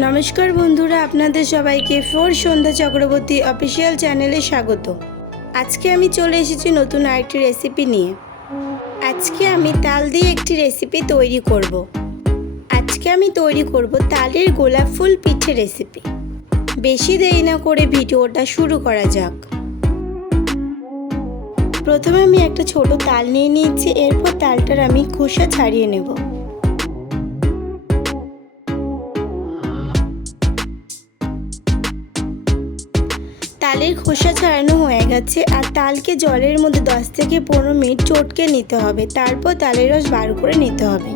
নমস্কার বন্ধুরা, আপনাদের সবাইকে ফোর সন্ধ্যা চক্রবর্তী অফিসিয়াল চ্যানেলে স্বাগত। আজকে আমি চলে এসেছি নতুন আরেকটি রেসিপি নিয়ে। আজকে আমি তাল দিয়ে একটি রেসিপি তৈরি করব। আজকে আমি তৈরি করব তালের গোলাপ ফুল পিঠে রেসিপি। বেশি দেরি না করে ভিডিওটা শুরু করা যাক। প্রথমে আমি একটা ছোট তাল নিয়ে নিয়েছি, এরপর তালটার আমি খোসা ছাড়িয়ে নেব। তালের খোসা ছাড়ানো হয়ে গেছে, আর তালকে জলের মধ্যে 10 থেকে 15 মিনিট চটকে নিতে হবে। তারপর তালের রস বার করে নিতে হবে।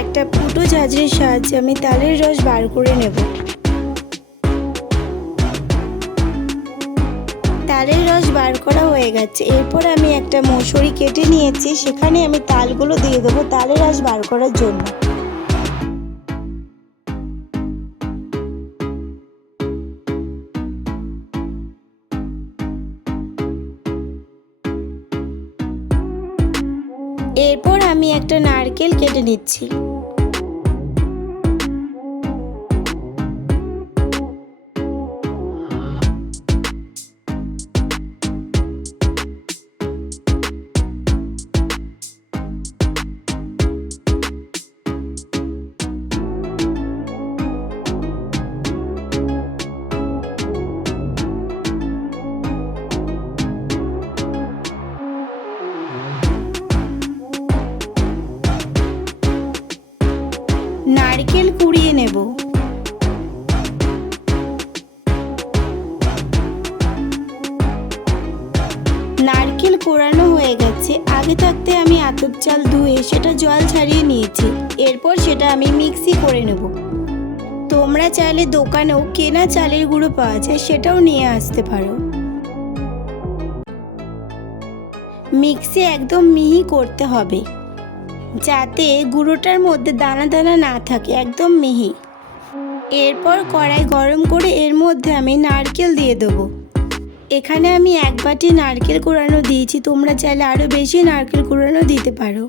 একটা ফুটো ঝাঁঝরির সাহায্যে আমি তালের রস বার করে নেব। তালের রস বার করা হয়ে গেছে। এরপর আমি একটা মশারি কেটে নিয়েছি, সেখানে আমি তালগুলো দিয়ে দেবো তালের রস বার করার জন্য। এরপর আমি একটা নারকেল কেটে নিচ্ছি। নারকেল কুড়িয়ে নেব। নারকেল কোড়ানো হয়ে গেছে। আগে থাকতে আমি আতপ চাল ধুয়ে সেটা জল ছাড়িয়ে নিয়েছি। এরপর সেটা আমি মিক্সি করে নেব। তোমরা চাইলে দোকানেও কেনা চালের গুঁড়ো পাওয়া যায়, সেটাও নিয়ে আসতে পারো। মিক্সি একদম মিহি করতে হবে, যাতে গুঁড়োটার মধ্যে দানা দানা না থাকে, একদম মিহি। এরপর কড়াই গরম করে এর মধ্যে আমি নারকেল দিয়ে দেবো। এখানে আমি 1 বাটি নারকেল কোড়ানো দিয়েছি, তোমরা চাইলে আরও বেশি নারকেল কোড়ানো দিতে পারো।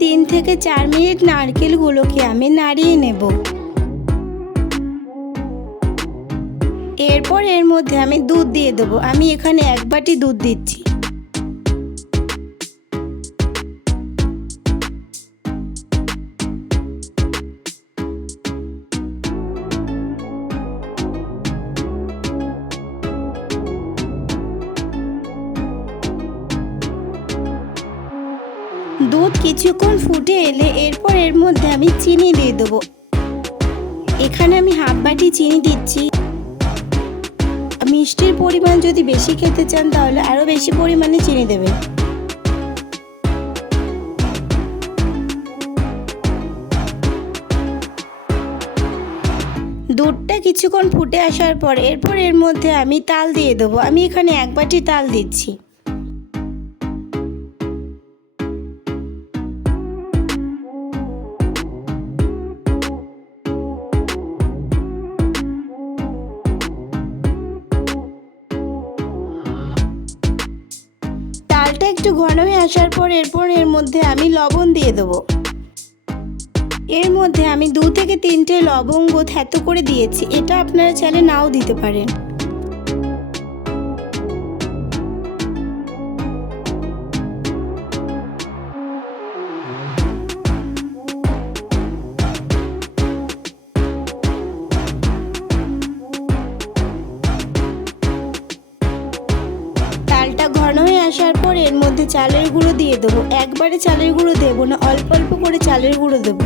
3 থেকে 4 মিনিট নারকেলগুলোকে আমি নাড়িয়ে নেব। এরপর এর মধ্যে আমি দুধ দিয়ে দেবো। আমি এখানে 1 বাটি দুধ দিচ্ছি। দুধ কিছুক্ষণ ফুটে এলে এরপর এর মধ্যে আমি চিনি দিয়ে দেবো। এখানে আমি 1/2 বাটি চিনি দিচ্ছি। মিষ্টির পরিমাণ যদি বেশি খেতে চান তাহলে আরও বেশি পরিমাণে চিনি দেবেন। দুধটা কিছুক্ষণ ফুটে আসার পর এরপর এর মধ্যে আমি তাল দিয়ে দেবো। আমি এখানে 1 বাটি তাল দিচ্ছি। তালটা একটু ঘন হয়ে আসার পর এরপর এর মধ্যে আমি লবণ দিয়ে দেবো। এর মধ্যে আমি 2 থেকে 3টে লবঙ্গ থেতো করে দিয়েছি। এটা আপনারা চাইলে নাও দিতে পারেন। তালটা ঘন হয়ে আসার পর এর মধ্যে চালের গুঁড়ো দিয়ে দেবো। একবারে চালের গুঁড়ো দেবো না, অল্প অল্প করে চালের গুঁড়ো দেবো।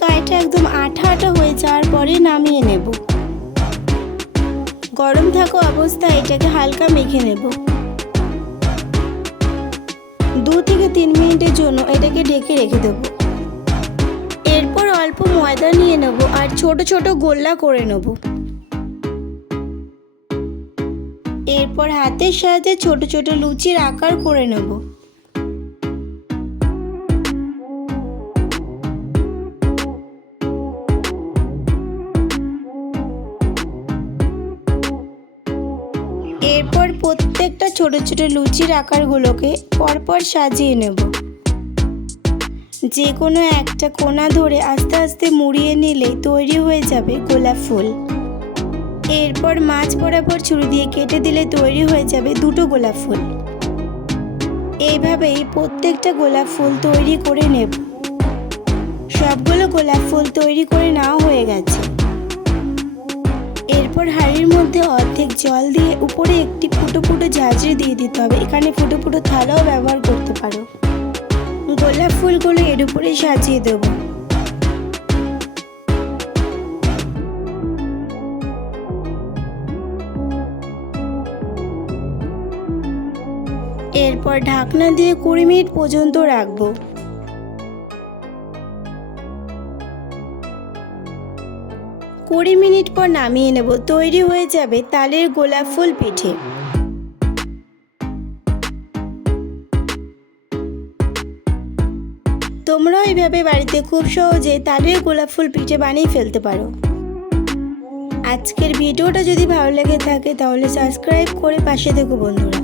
গায়েটা একদম আঠা আঠা হয়ে যাওয়ার পরে নামিয়ে নেব। গরম থাকা অবস্থায় এটাকে হালকা মেখে নেব। 2 থেকে 3 মিনিটের জন্য এটাকে ঢেকে রেখে দেবো। এরপর অল্প ময়দা নিয়ে নেব আর ছোট ছোট গোল্লা করে নেব। এরপর হাতের সাহায্যে ছোট ছোট লুচির আকার করে নেব। এরপর প্রত্যেকটা ছোট ছোট লুচির আকারগুলোকে পরপর সাজিয়ে নেব। যে কোনো একটা কোণা ধরে আস্তে আস্তে মুড়িয়ে নিলেই তৈরি হয়ে যাবে গোলাপ ফুল। এরপর মাঝ বরাবর ছুরি দিয়ে কেটে দিলে তৈরি হয়ে যাবে দুটো গোলাপ ফুল। এইভাবেই প্রত্যেকটা গোলাপ ফুল তৈরি করে নেব। সবগুলো গোলাপ ফুল তৈরি করে নেওয়া হয়ে গেছে। এরপর হাঁড়ির মধ্যে অর্ধেক জল দিয়ে উপরে একটি ফুটো ফুটো ঝাঁঝরি দিয়ে দিতে হবে। এখানে ফুটো ফুটো থালাও ব্যবহার করতে পারো। গোলাপ ফুলগুলো এর উপরে সাজিয়ে দেব। এরপর ঢাকনা দিয়ে 20 মিনিট পর্যন্ত রাখবো। 20 মিনিট পর নামিয়ে নেব। তৈরি হয়ে যাবে তালের গোলাপ ফুল পিঠে। তোমরাও এইভাবে বাড়িতে খুব সহজে তালের গোলাপ ফুল পিঠে বানিয়ে ফেলতে পারো। আজকের ভিডিওটা যদি ভালো লেগে থাকে তাহলে সাবস্ক্রাইব করে পাশে থেকো বন্ধুরা।